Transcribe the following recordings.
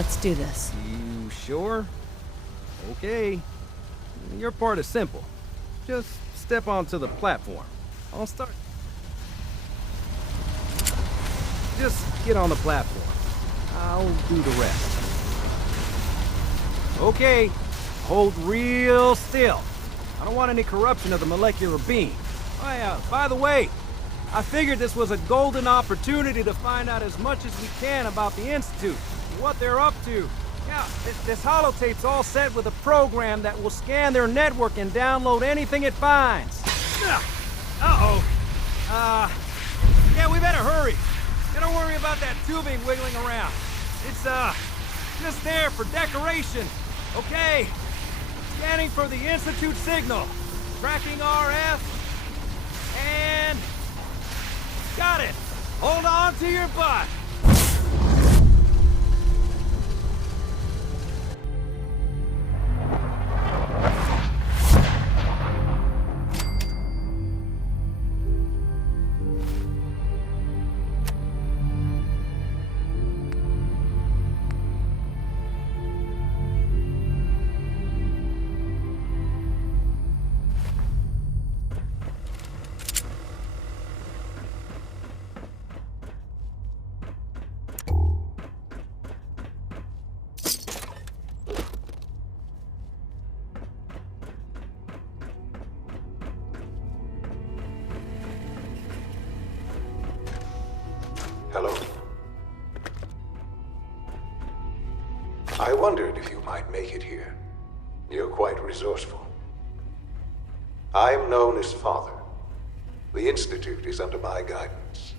Let's do this. You sure? Okay. Your part is simple. Just step onto the platform. I'll start. Just get on the platform. I'll do the rest. Okay. Hold real still. I don't want any corruption of the molecular beam. Oh yeah, by the way, I figured this was a golden opportunity to find out as much as we can about the Institute, what they're up to. Yeah, this holotape's all set with a program that will scan their network and download anything it finds. Uh-oh. Yeah, we better hurry. Don't worry about that tubing wiggling around. It's, just there for decoration. Okay. Scanning for the Institute signal. Tracking RF. And... got it. Hold on to your butt. Hello? I wondered if you might make it here. You're quite resourceful. I'm known as Father. The Institute is under my guidance.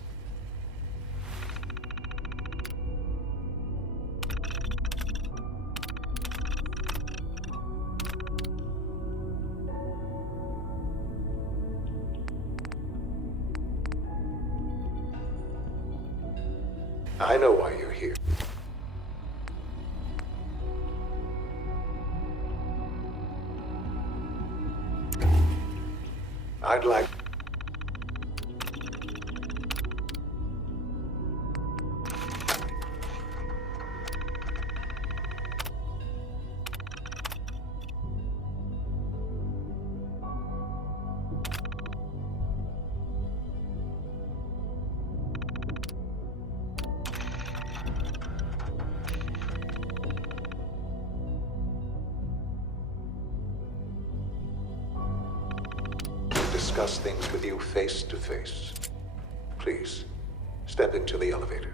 I know why you're here. I'd like... discuss things with you face to face. Please, step into the elevator.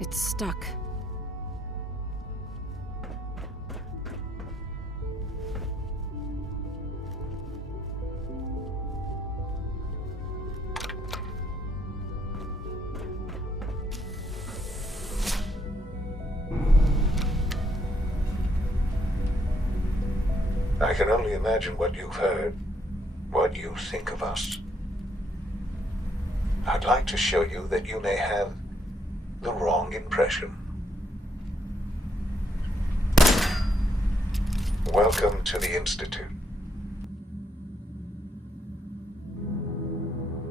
It's stuck. I can only imagine what you've heard, what you think of us. I'd like to show you that you may have the wrong impression. Welcome to the Institute.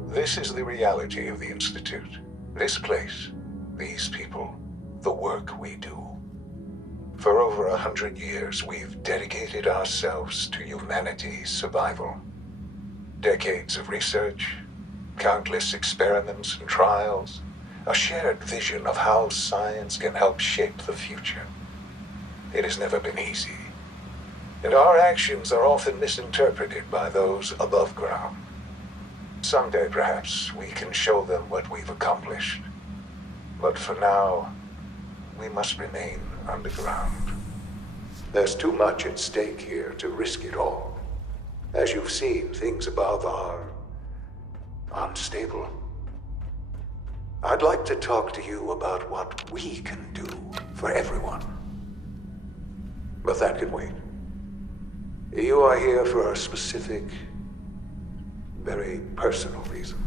This is the reality of the Institute. This place, these people, the work we do. For over 100 years, we've dedicated ourselves to humanity's survival. Decades of research, countless experiments and trials, a shared vision of how science can help shape the future. It has never been easy, and our actions are often misinterpreted by those above ground. Someday, perhaps, we can show them what we've accomplished. But for now, we must remain underground. There's too much at stake here to risk it all. As you've seen, things above are unstable. I'd like to talk to you about what we can do for everyone. But that can wait. You are here for a specific, very personal reason.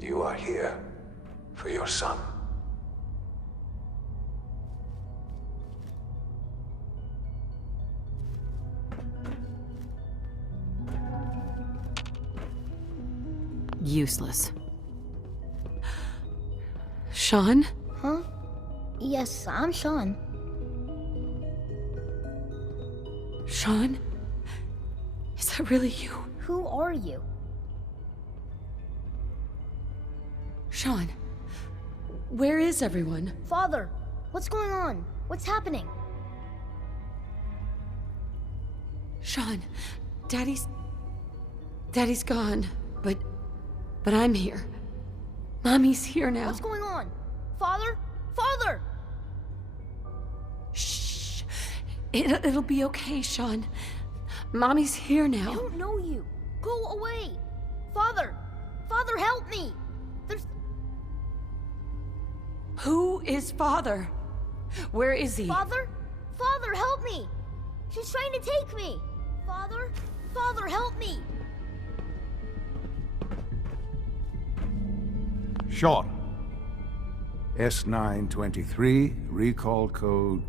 You are here for your son. Useless. Sean? Huh? Yes, I'm Sean. Sean? Is that really you? Who are you? Sean, where is everyone? Father, what's going on? What's happening? Sean, Daddy's gone, but I'm here. Mommy's here now. What's going on? Father? Father! Shh. It'll be okay, Sean. Mommy's here I now. don't know you. Go away. Father! Father, help me! There's... Who is Father? Where is he? Father? Father, help me! She's trying to take me! Father? Father, help me! Sean. S923, recall code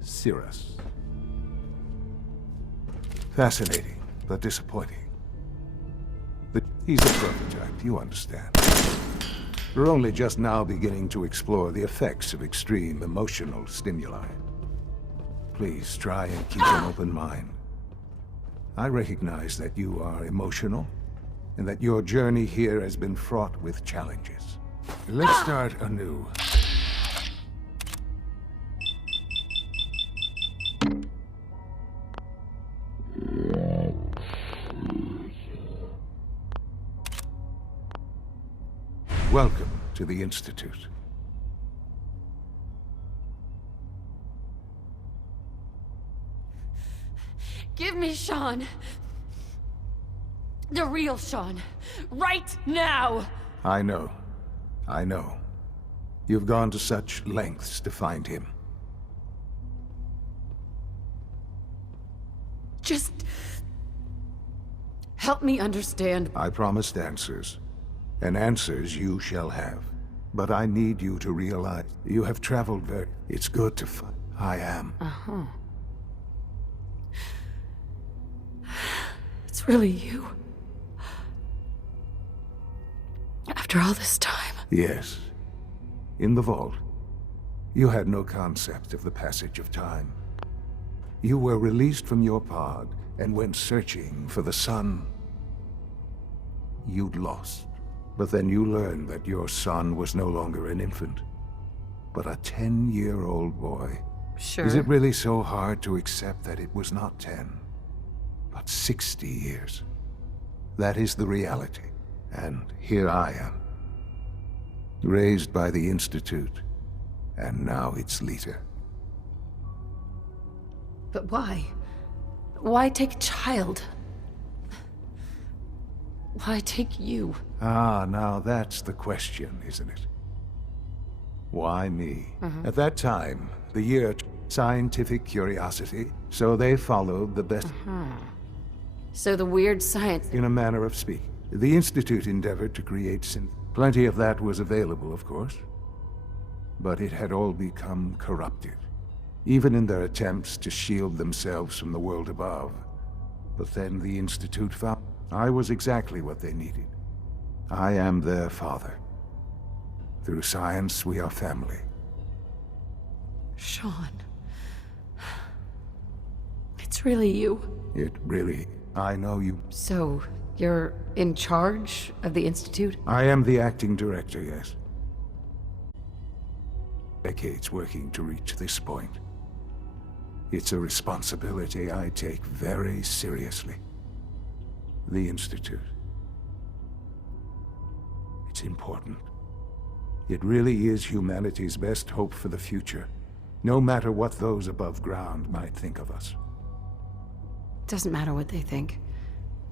Cirrus. Fascinating, but disappointing. He's a prototype, you understand. We're only just now beginning to explore the effects of extreme emotional stimuli. Please try and keep an open mind. I recognize that you are emotional, and that your journey here has been fraught with challenges. Let's start anew. Welcome to the Institute. Give me Sean. The real Sean. Right now! I know. You've gone to such lengths to find him. Just... help me understand. I promised answers, and answers you shall have. But I need you to realize you have traveled very... It's good to find... I am. Uh-huh. It's really you. After all this time. Yes. In the vault, you had no concept of the passage of time. You were released from your pod and went searching for the son you'd lost. But then you learned that your son was no longer an infant, but a 10-year-old boy. Sure. Is it really so hard to accept that it was not 10, but 60 years? That is the reality. And here I am, raised by the Institute, and now its leader. But why? Why take a child? Why take you? Ah, now that's the question, isn't it? Why me? At that time, the year scientific curiosity, so they followed the best. So the weird science... In a manner of speaking. The Institute endeavored to create plenty of that was available, of course. But it had all become corrupted, even in their attempts to shield themselves from the world above. But then the Institute found I was exactly what they needed. I am their father. Through science, we are family. Sean... It's really you. It really... I know you... So, you're in charge of the Institute? I am the acting director, yes. Decades working to reach this point. It's a responsibility I take very seriously. The Institute. It's important. It really is humanity's best hope for the future, no matter what those above ground might think of us. Doesn't matter what they think.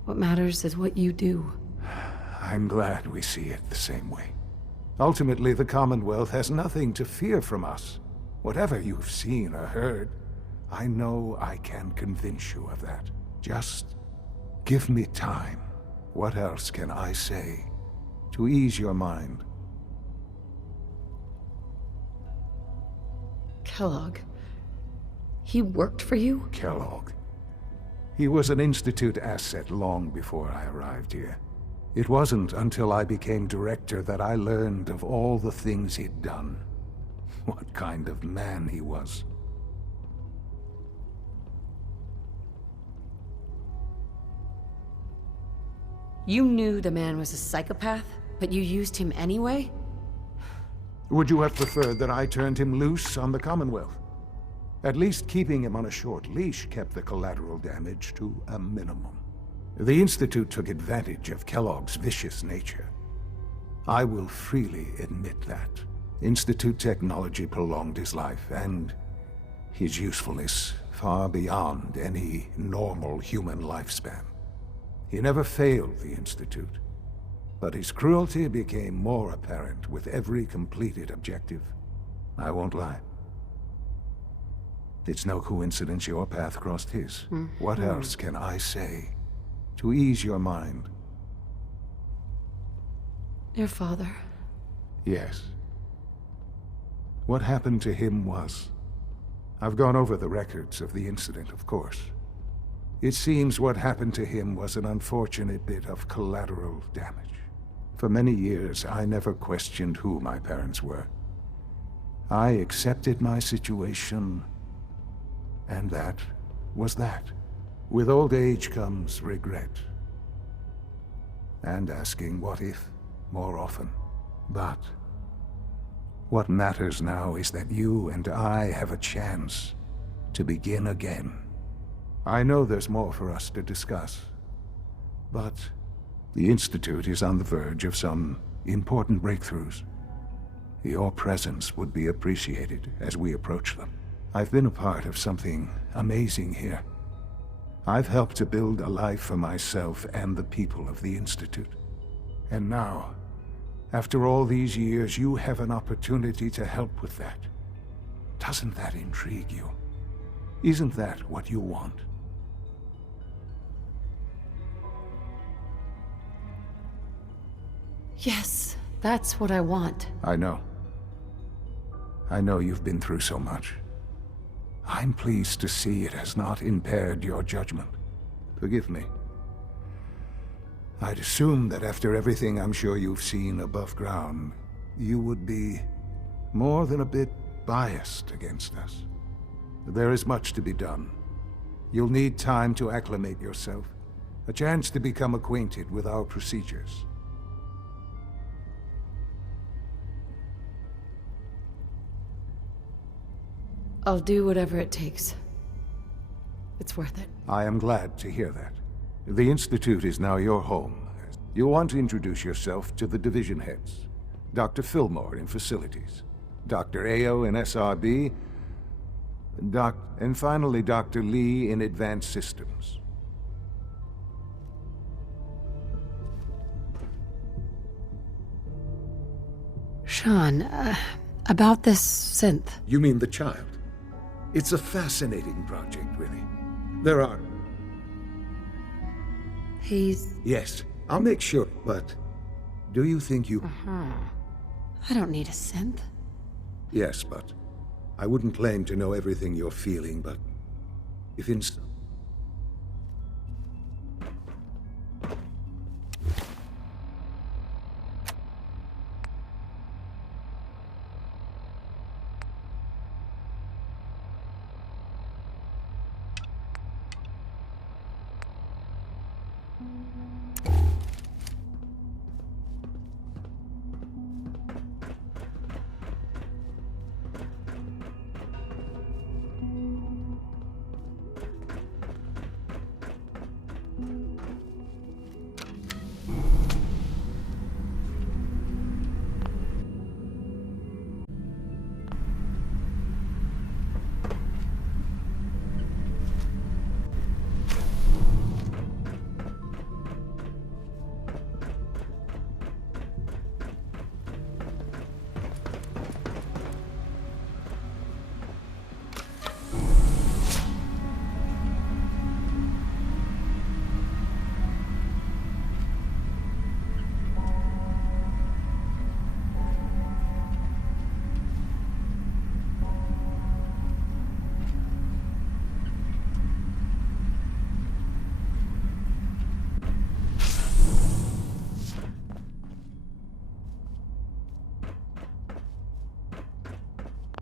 What matters is what you do. I'm glad we see it the same way. Ultimately, the Commonwealth has nothing to fear from us. Whatever you've seen or heard, I know I can convince you of that. Just give me time. What else can I say to ease your mind? Kellogg. He worked for you? Kellogg. He was an Institute asset long before I arrived here. It wasn't until I became director that I learned of all the things he'd done. What kind of man he was. You knew the man was a psychopath, but you used him anyway? Would you have preferred that I turned him loose on the Commonwealth? At least keeping him on a short leash kept the collateral damage to a minimum. The Institute took advantage of Kellogg's vicious nature. I will freely admit that. Institute technology prolonged his life, and his usefulness far beyond any normal human lifespan. He never failed the Institute, but his cruelty became more apparent with every completed objective. I won't lie. It's no coincidence your path crossed his. What else can I say to ease your mind? Your father. Yes. What happened to him was... I've gone over the records of the incident, of course. It seems what happened to him was an unfortunate bit of collateral damage. For many years, I never questioned who my parents were. I accepted my situation, and that was that. With old age comes regret. And asking what if more often. But what matters now is that you and I have a chance to begin again. I know there's more for us to discuss, but the Institute is on the verge of some important breakthroughs. Your presence would be appreciated as we approach them. I've been a part of something amazing here. I've helped to build a life for myself and the people of the Institute. And now, after all these years, you have an opportunity to help with that. Doesn't that intrigue you? Isn't that what you want? Yes, that's what I want. I know. I know you've been through so much. I'm pleased to see it has not impaired your judgment. Forgive me. I'd assume that after everything I'm sure you've seen above ground, you would be more than a bit biased against us. There is much to be done. You'll need time to acclimate yourself, a chance to become acquainted with our procedures. I'll do whatever it takes. It's worth it. I am glad to hear that. The Institute is now your home. You want to introduce yourself to the division heads. Dr. Fillmore in Facilities, Dr. Ayo in SRB, and finally Dr. Lee in Advanced Systems. Sean, about this synth. You mean the child? It's a fascinating project, really. There are... He's... Yes, I'll make sure, but... Do you think you... I don't need a synth. Yes, but... I wouldn't claim to know everything you're feeling, but... If in...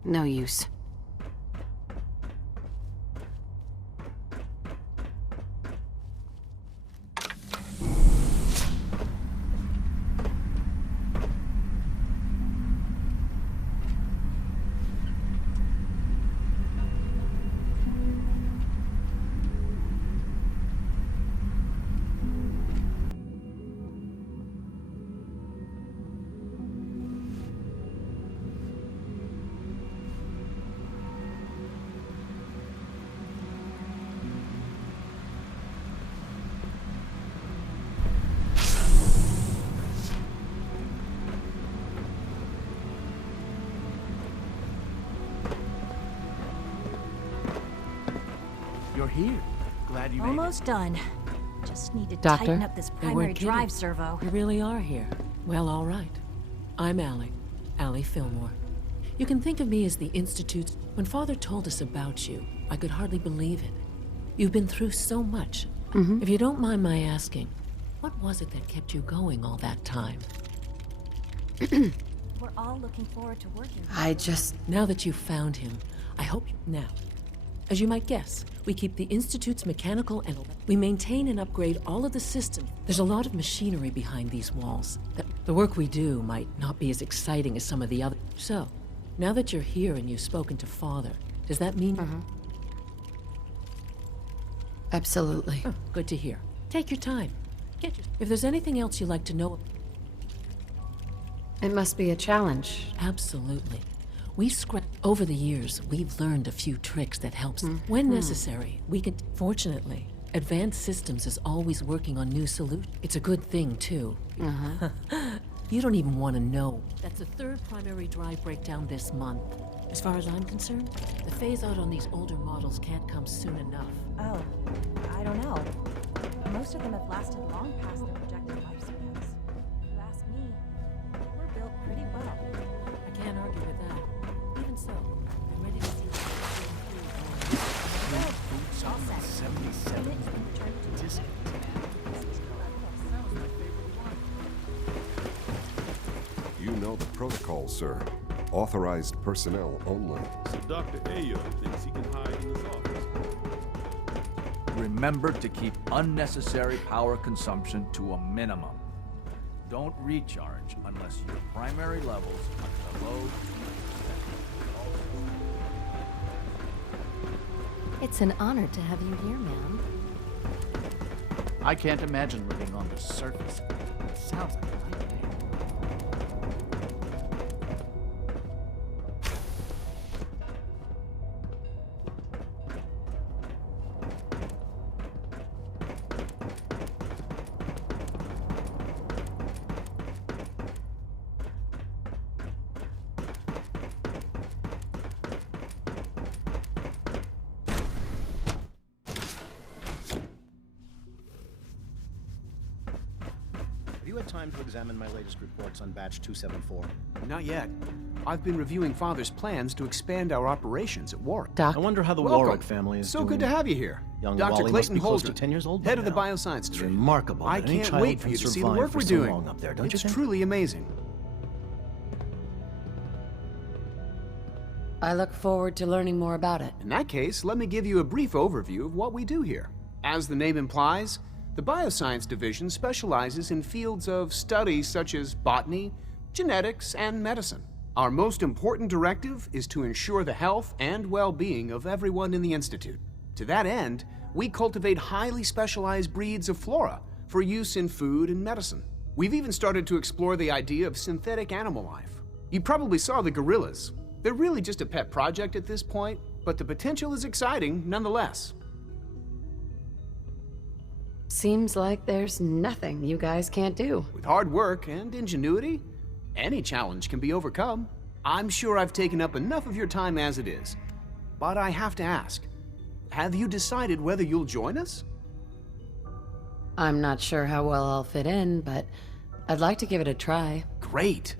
No use. You're here. Glad you made it. Almost done. Just need to Doctor, tighten up this they primary weren't kidding. drive servo. You really are here. Well, all right. I'm Allie Fillmore. You can think of me as the Institute's... When Father told us about you, I could hardly believe it. You've been through so much. If you don't mind my asking, what was it that kept you going all that time? We're all looking forward to working. Now that you've found him, I hope you... Now, as you might guess, we keep the Institute's mechanical and... We maintain and upgrade all of the systems. There's a lot of machinery behind these walls. The work we do might not be as exciting as some of the others. So, now that you're here and you've spoken to Father, does that mean... Absolutely. Oh, good to hear. Take your time. If there's anything else you'd like to know... It must be a challenge. Absolutely. Over the years, we've learned a few tricks that helps. When necessary, we can... Fortunately, Advanced Systems is always working on new solutions. It's a good thing, too. You don't even want to know. That's the third primary drive breakdown this month. As far as I'm concerned, the phase-out on these older models can't come soon enough. Oh, I don't know. Most of them have lasted long past their projected lifespans. If you ask me, we're built pretty well. I can't argue with that. Even so, I'm ready to see Boots on the 77 disc. You know the protocol, sir. Authorized personnel only. So Dr. Ayo thinks he can hide in his office. Remember to keep unnecessary power consumption to a minimum. Don't recharge unless your primary levels are below 2%. It's an honor to have you here, ma'am. I can't imagine living on the surface. It sounds like a nightmare. Have you had time to examine my latest reports on Batch 274? Not yet. I've been reviewing Father's plans to expand our operations at Warwick. Doc, I wonder how the Welcome. Warwick family is So doing. good to have you here. Young Dr. Wally must Clayton be close to Holden, 10 years old by head of the now. bioscience It's division. remarkable I that any can't child wait for can you to see the survive work for we're so doing. long up there, don't you It's think? truly amazing. I look forward to learning more about it. In that case, let me give you a brief overview of what we do here. As the name implies, the Bioscience Division specializes in fields of study such as botany, genetics, and medicine. Our most important directive is to ensure the health and well-being of everyone in the Institute. To that end, we cultivate highly specialized breeds of flora for use in food and medicine. We've even started to explore the idea of synthetic animal life. You probably saw the gorillas. They're really just a pet project at this point, but the potential is exciting nonetheless. Seems like there's nothing you guys can't do. With hard work and ingenuity, any challenge can be overcome. I'm sure I've taken up enough of your time as it is. But I have to ask, have you decided whether you'll join us? I'm not sure how well I'll fit in, but I'd like to give it a try. Great.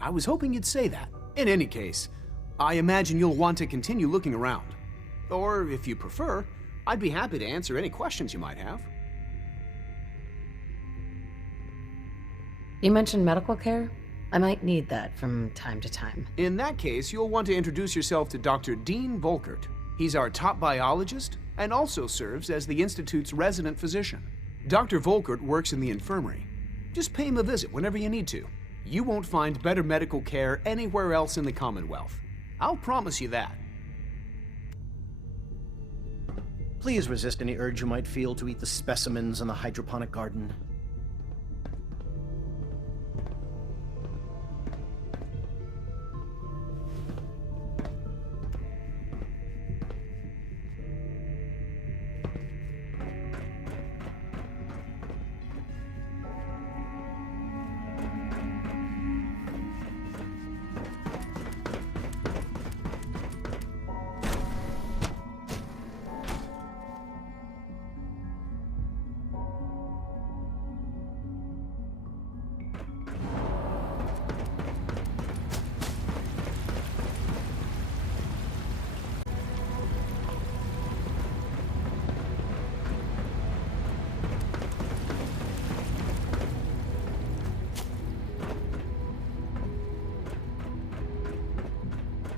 I was hoping you'd say that. In any case, I imagine you'll want to continue looking around. Or, if you prefer, I'd be happy to answer any questions you might have. You mentioned medical care? I might need that from time to time. In that case, you'll want to introduce yourself to Dr. Dean Volkert. He's our top biologist and also serves as the Institute's resident physician. Dr. Volkert works in the infirmary. Just pay him a visit whenever you need to. You won't find better medical care anywhere else in the Commonwealth. I'll promise you that. Please resist any urge you might feel to eat the specimens in the hydroponic garden.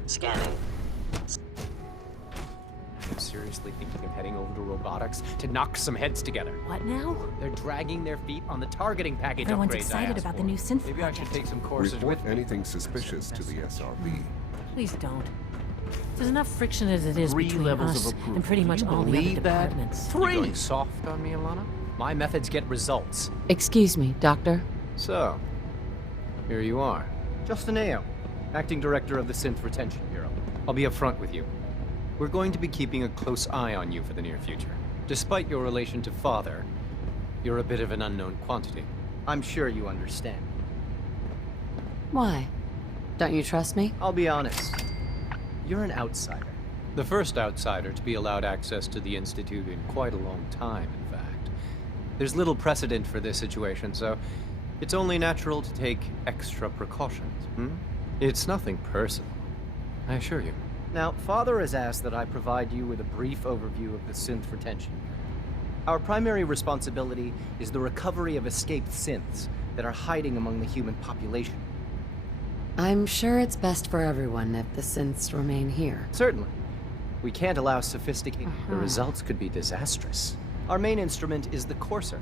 Scanning. I'm seriously thinking of heading over to robotics to knock some heads together. What now? They're dragging their feet on the targeting package Everyone's upgrades I excited asked about the for. new synth Maybe I should project. take some courses Report with me. anything suspicious to the SRB. Please don't. There's enough friction as it is 3 between levels us of approval. and pretty Do much you all the other believe that? departments. You going soft on me, Alana? My methods get results. Excuse me, Doctor. So, here you are. Justin Ayo, Acting Director of the Synth Retention Bureau. I'll be upfront with you. We're going to be keeping a close eye on you for the near future. Despite your relation to Father, you're a bit of an unknown quantity. I'm sure you understand. Why? Don't you trust me? I'll be honest. You're an outsider. The first outsider to be allowed access to the Institute in quite a long time, in fact. There's little precedent for this situation, so it's only natural to take extra precautions. It's nothing personal, I assure you. Now, Father has asked that I provide you with a brief overview of the synth retention. Our primary responsibility is the recovery of escaped synths that are hiding among the human population. I'm sure it's best for everyone if the synths remain here. Certainly. We can't allow sophisticated... The results could be disastrous. Our main instrument is the Courser,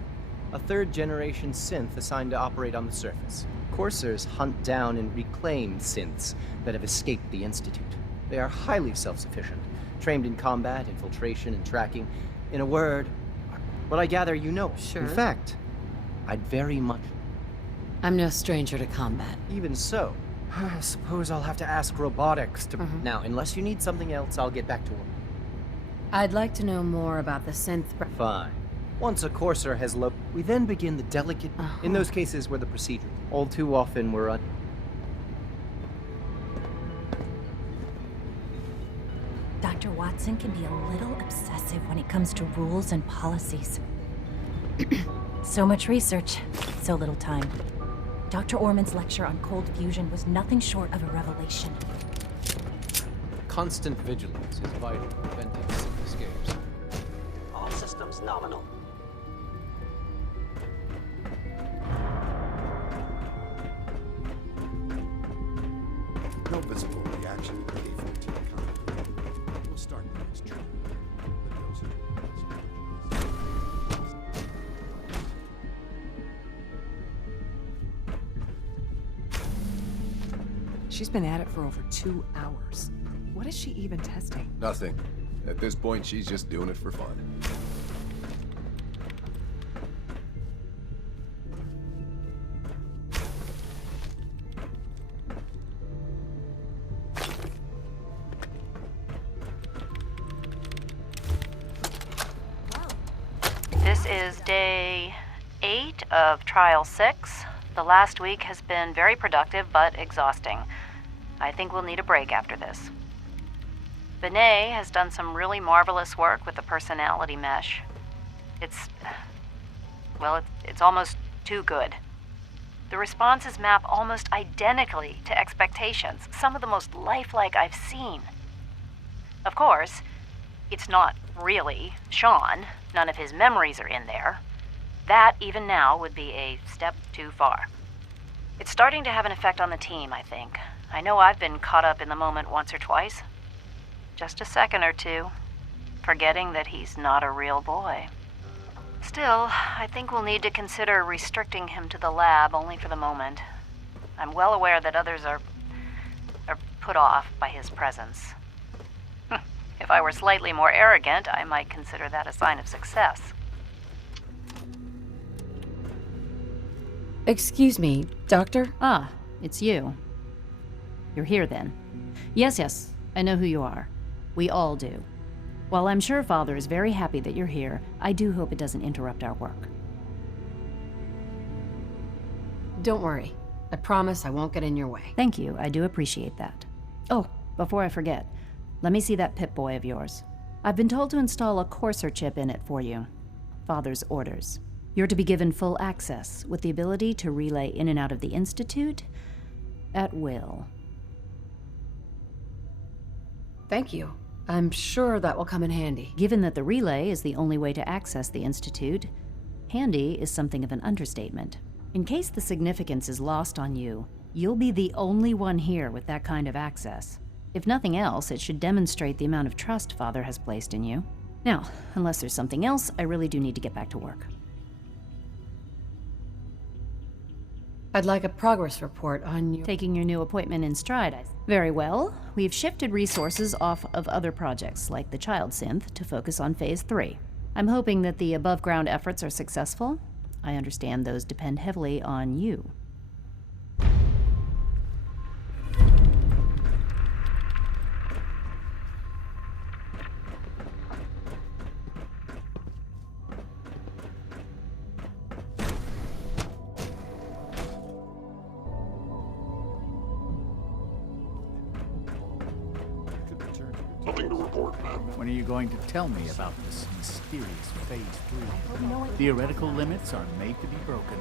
a third-generation synth assigned to operate on the surface. Coursers hunt down and reclaim synths that have escaped the Institute. They are highly self-sufficient, trained in combat, infiltration, and tracking. In a word, what I gather you know. Sure. In fact, I'd very much... I'm no stranger to combat. Even so, I suppose I'll have to ask robotics to... Now, unless you need something else, I'll get back to work. I'd like to know more about the synth... Fine. Once a Courser has we then begin the delicate... In those cases where the procedure... All too often we're Dr. Watson can be a little obsessive when it comes to rules and policies. So much research, so little time. Dr. Orman's lecture on cold fusion was nothing short of a revelation. Constant vigilance is vital to preventing synth escapes. All systems nominal. No visible reaction to the A-14 contact. We'll start the next trip. The dosage She's been at it for over 2 hours. What is she even testing? Nothing. At this point, she's just doing it for fun. This is day 8 of Trial 6. The last week has been very productive but exhausting. I think we'll need a break after this. Benet has done some really marvelous work with the personality mesh. It's almost too good. The responses map almost identically to expectations, some of the most lifelike I've seen. Of course, it's not really Sean. None of his memories are in there. That, even now, would be a step too far. It's starting to have an effect on the team, I think. I know I've been caught up in the moment once or twice. Just a second or two, forgetting that he's not a real boy. Still, I think we'll need to consider restricting him to the lab only for the moment. I'm well aware that others are put off by his presence. If I were slightly more arrogant, I might consider that a sign of success. Excuse me, Doctor? Ah, it's you. You're here then. Yes, I know who you are. We all do. While I'm sure Father is very happy that you're here, I do hope it doesn't interrupt our work. Don't worry. I promise I won't get in your way. Thank you, I do appreciate that. Oh, before I forget, let me see that Pip-Boy of yours. I've been told to install a Courser chip in it for you. Father's orders. You're to be given full access, with the ability to relay in and out of the Institute at will. Thank you. I'm sure that will come in handy. Given that the relay is the only way to access the Institute, handy is something of an understatement. In case the significance is lost on you, you'll be the only one here with that kind of access. If nothing else, it should demonstrate the amount of trust Father has placed in you. Now, unless there's something else, I really do need to get back to work. I'd like a progress report on your... Taking your new appointment in stride, Very well. We've shifted resources off of other projects, like the Child Synth, to focus on Phase 3. I'm hoping that the above-ground efforts are successful. I understand those depend heavily on you. Nothing to report, ma'am. When are you going to tell me about this mysterious Phase 3? Theoretical limits are made to be broken.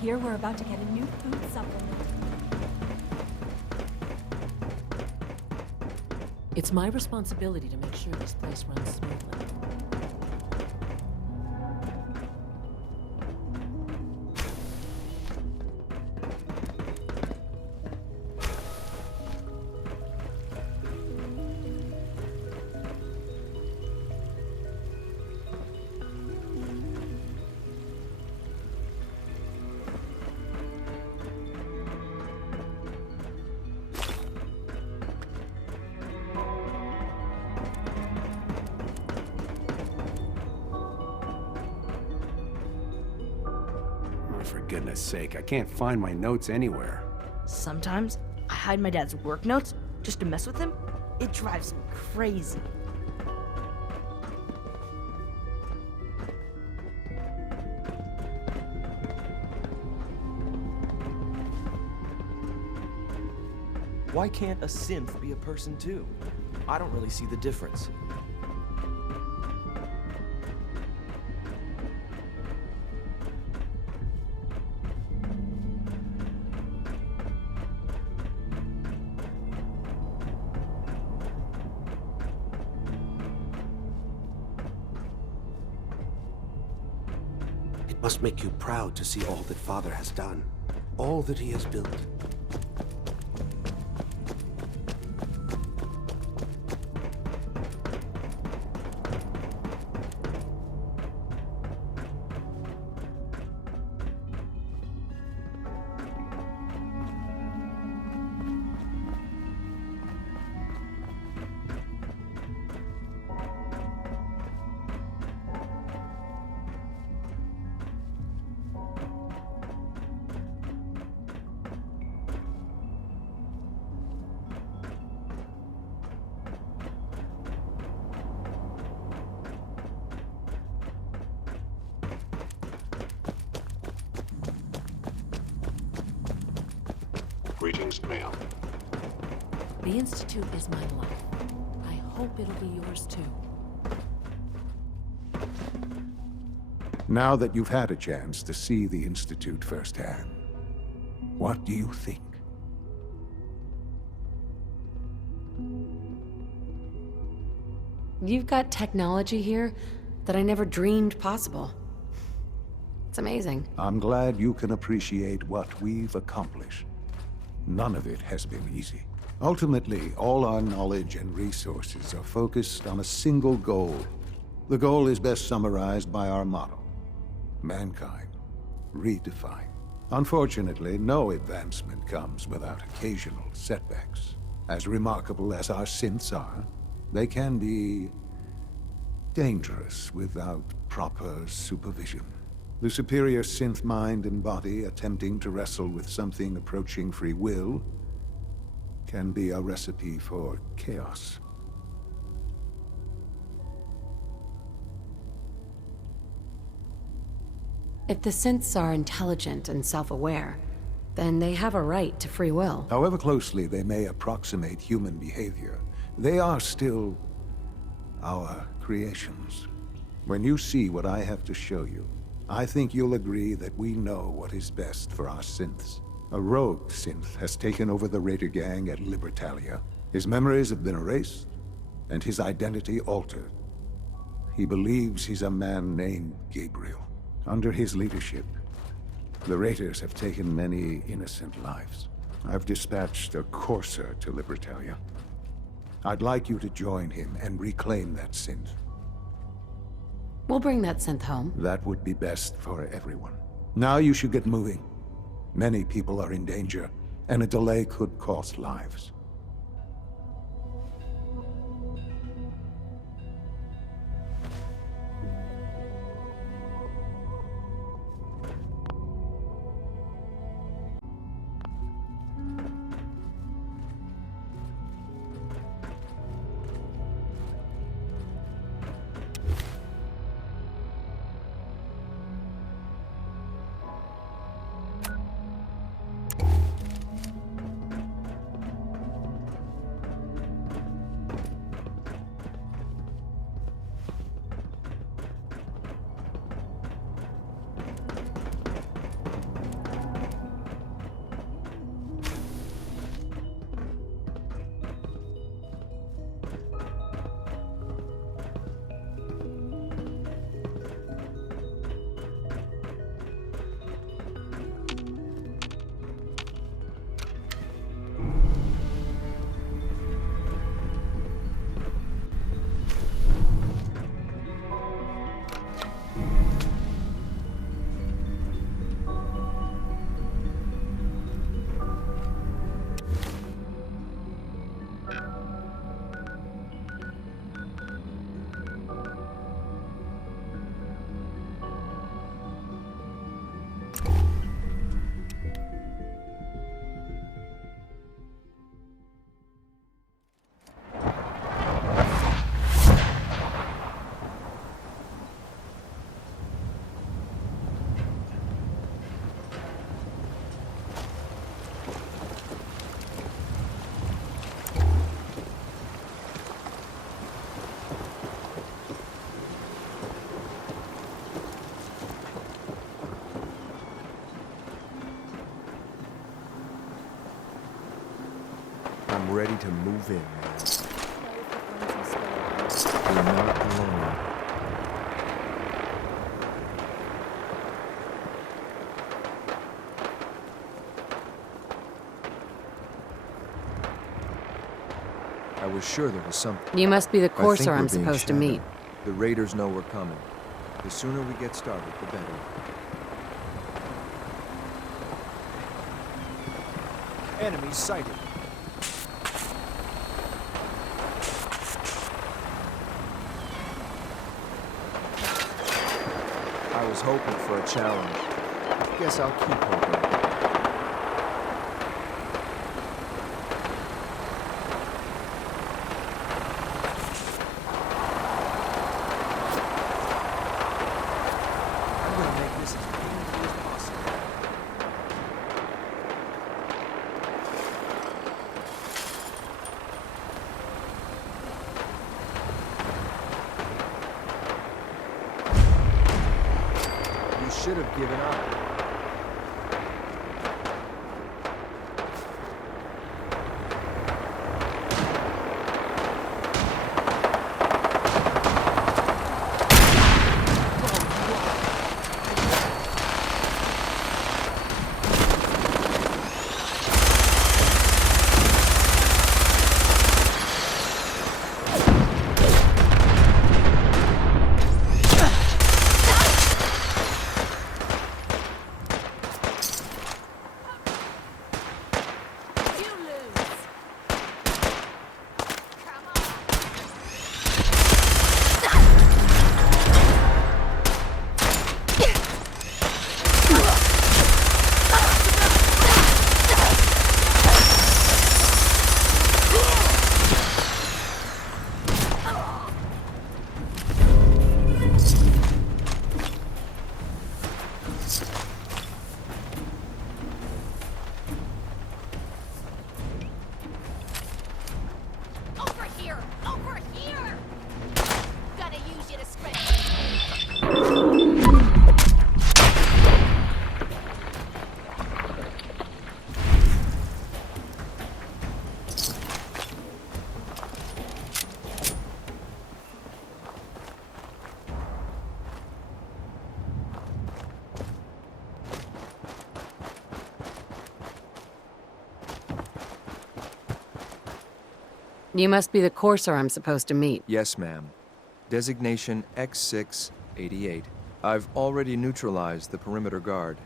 Here we're about to get a new food supplement. It's my responsibility to make sure this place runs smoothly. For goodness sake, I can't find my notes anywhere. Sometimes I hide my dad's work notes just to mess with him. It drives me crazy. Why can't a synth be a person too? I don't really see the difference. It must make you proud to see all that Father has done, all that he has built. Greetings, ma'am. The Institute is my life. I hope it'll be yours too. Now that you've had a chance to see the Institute firsthand, what do you think? You've got technology here that I never dreamed possible. It's amazing. I'm glad you can appreciate what we've accomplished. None of it has been easy. Ultimately, all our knowledge and resources are focused on a single goal. The goal is best summarized by our motto: mankind, redefined. Unfortunately, no advancement comes without occasional setbacks. As remarkable as our synths are, they can be dangerous without proper supervision. The superior synth mind and body attempting to wrestle with something approaching free will can be a recipe for chaos. If the synths are intelligent and self-aware, then they have a right to free will. However closely they may approximate human behavior, they are still our creations. When you see what I have to show you, I think you'll agree that we know what is best for our synths. A rogue synth has taken over the Raider gang at Libertalia. His memories have been erased, and his identity altered. He believes he's a man named Gabriel. Under his leadership, the Raiders have taken many innocent lives. I've dispatched a courser to Libertalia. I'd like you to join him and reclaim that synth. We'll bring that synth home. That would be best for everyone. Now you should get moving. Many people are in danger, and a delay could cost lives. I'm ready to move in, man. You're not alone. I was sure there was something. You must be the I think courser we're I'm being supposed to shadowed. meet. The raiders know we're coming. The sooner we get started, the better. Enemies sighted. I was hoping for a challenge. Guess I'll keep hoping. I'm gonna make this as painful as possible. You should have given up. Over here! Over here! Gotta use you to sprint. You must be the courser I'm supposed to meet. Yes, ma'am. Designation X688. I've already neutralized the perimeter guard.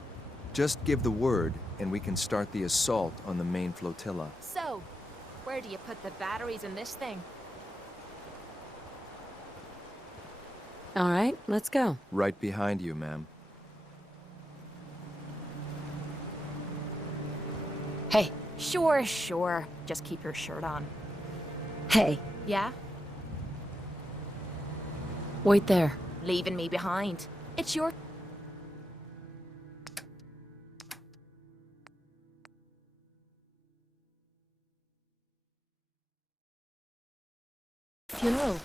Just give the word, and we can start the assault on the main flotilla. So, where do you put the batteries in this thing? All right, let's go. Right behind you, ma'am. Hey. Sure, sure. Just keep your shirt on. Hey. Yeah? Wait there. Leaving me behind. It's your... funeral.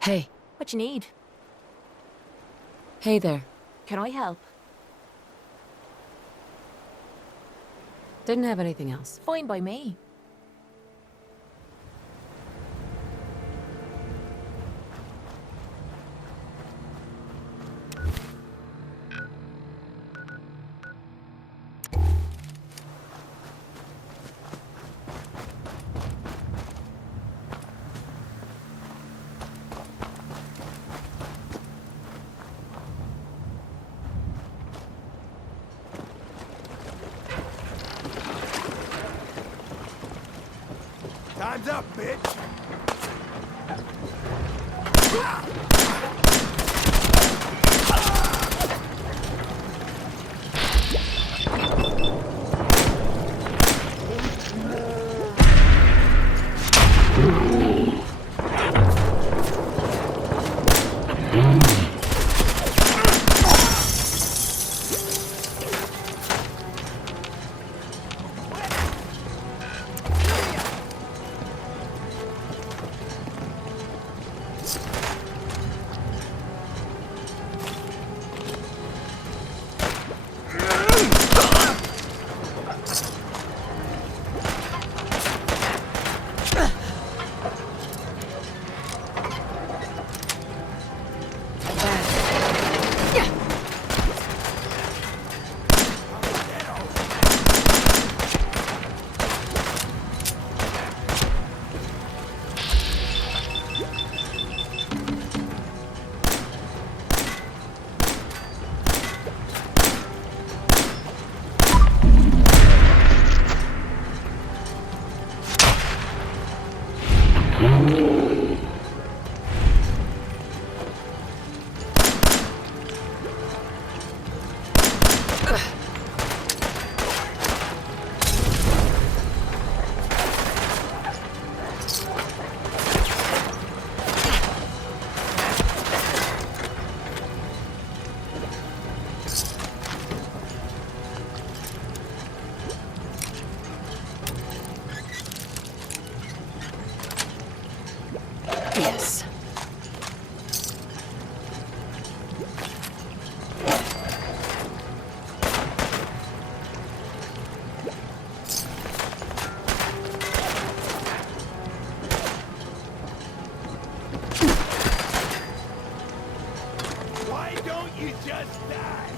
Hey. What you need? Hey there. Can I help? Didn't have anything else. Fine by me. Time's up, bitch! Yes. Why don't you just die?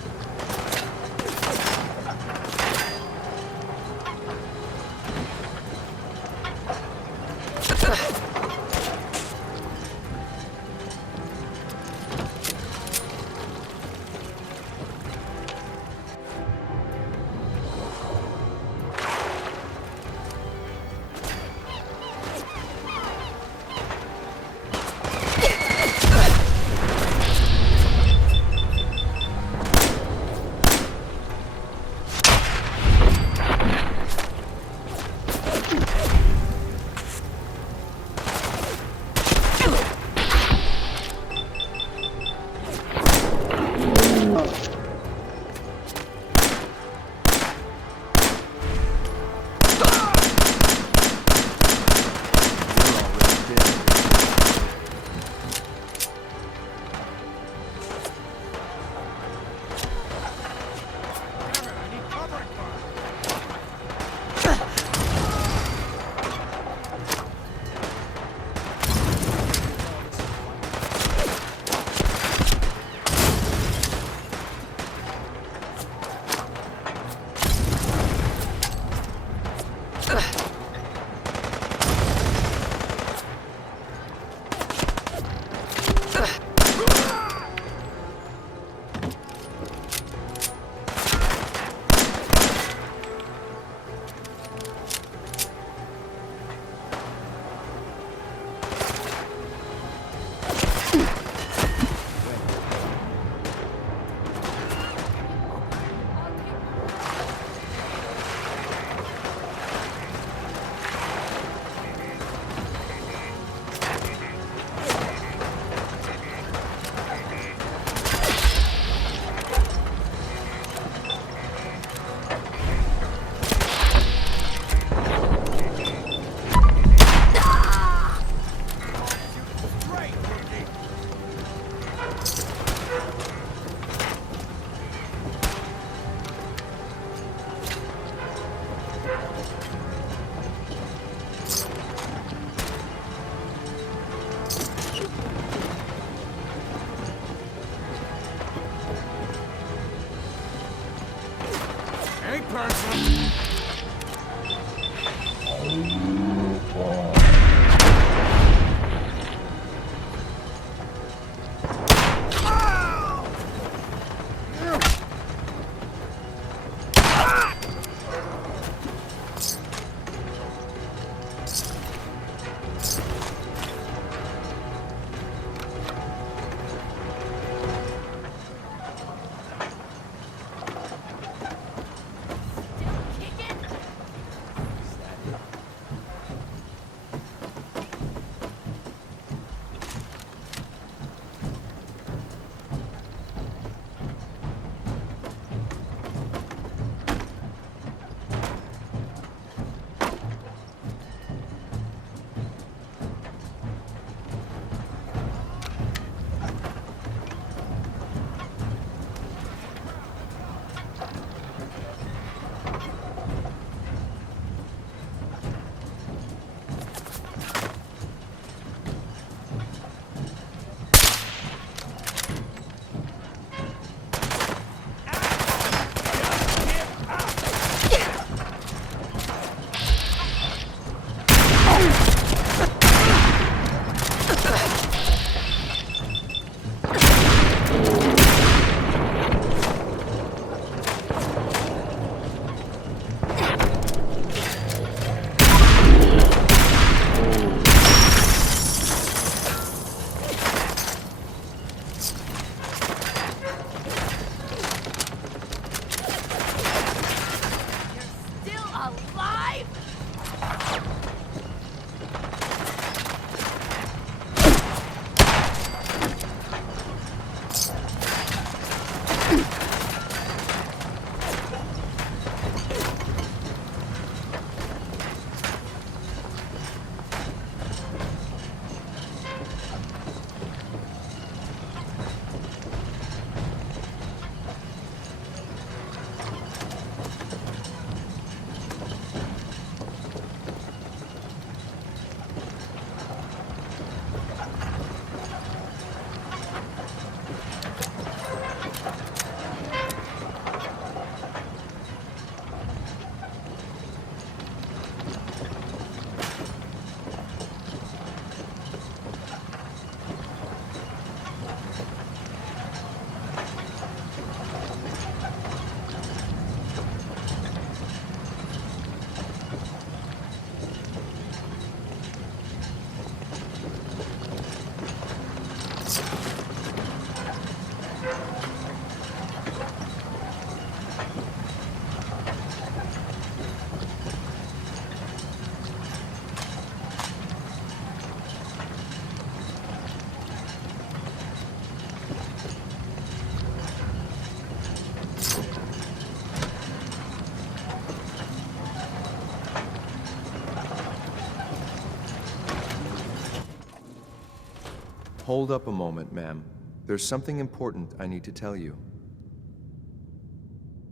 Hold up a moment, ma'am. There's something important I need to tell you.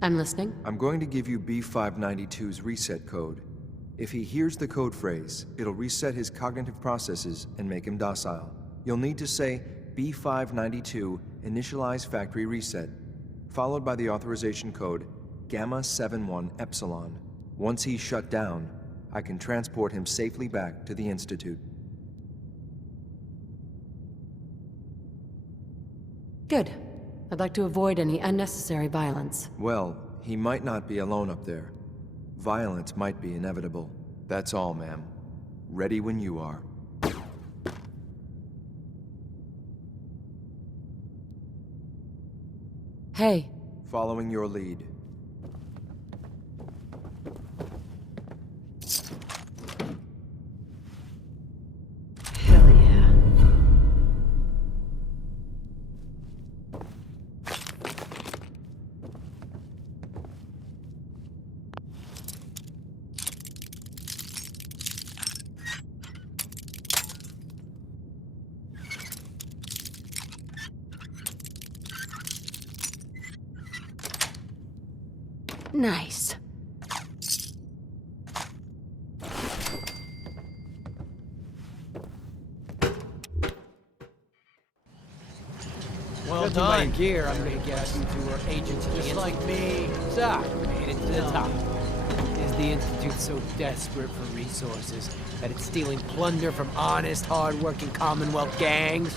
I'm listening. I'm going to give you B592's reset code. If he hears the code phrase, it'll reset his cognitive processes and make him docile. You'll need to say B592 initialize factory reset, followed by the authorization code Gamma 71 Epsilon. Once he's shut down, I can transport him safely back to the Institute. Good. I'd like to avoid any unnecessary violence. Well, he might not be alone up there. Violence might be inevitable. That's all, ma'am. Ready when you are. Hey. Following your lead. Hell yeah. Nice. Well Judging by your done. gear, I'm gonna guess you two are agents of the Just like me. So, made it to the top. Is the Institute so desperate for resources that it's stealing plunder from honest, hard-working Commonwealth gangs?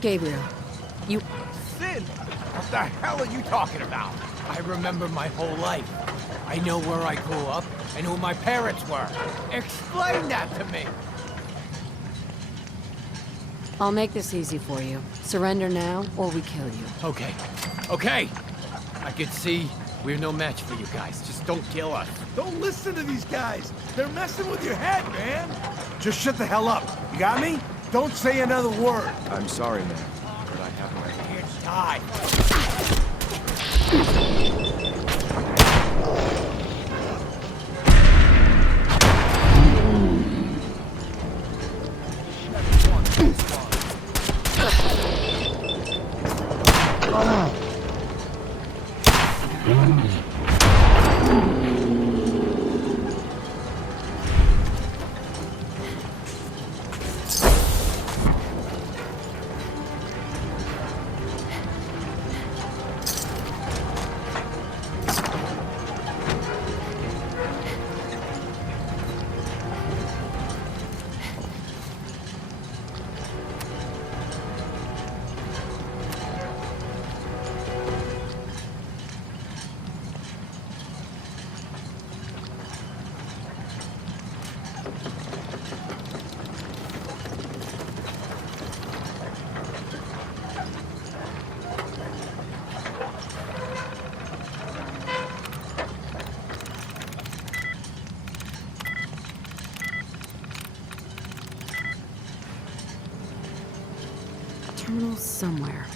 Gabriel, you... Sin! What the hell are you talking about? I remember my whole life. I know where I grew up. I know who my parents were. Explain that to me! I'll make this easy for you. Surrender now, or we kill you. Okay. Okay! I could see we're no match for you guys. Just don't kill us. Don't listen to these guys. They're messing with your head, man. Just shut the hell up. You got me? Don't say another word. I'm sorry, man, but I have my... Can't die. Terminal somewhere.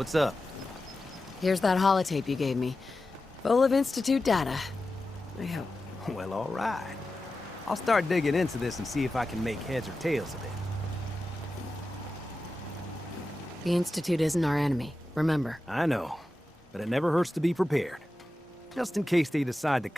What's up? Here's that holotape you gave me. Full of Institute data. I hope. Well, all right. I'll start digging into this and see if I can make heads or tails of it. The Institute isn't our enemy, remember. I know, but it never hurts to be prepared. Just in case they decide to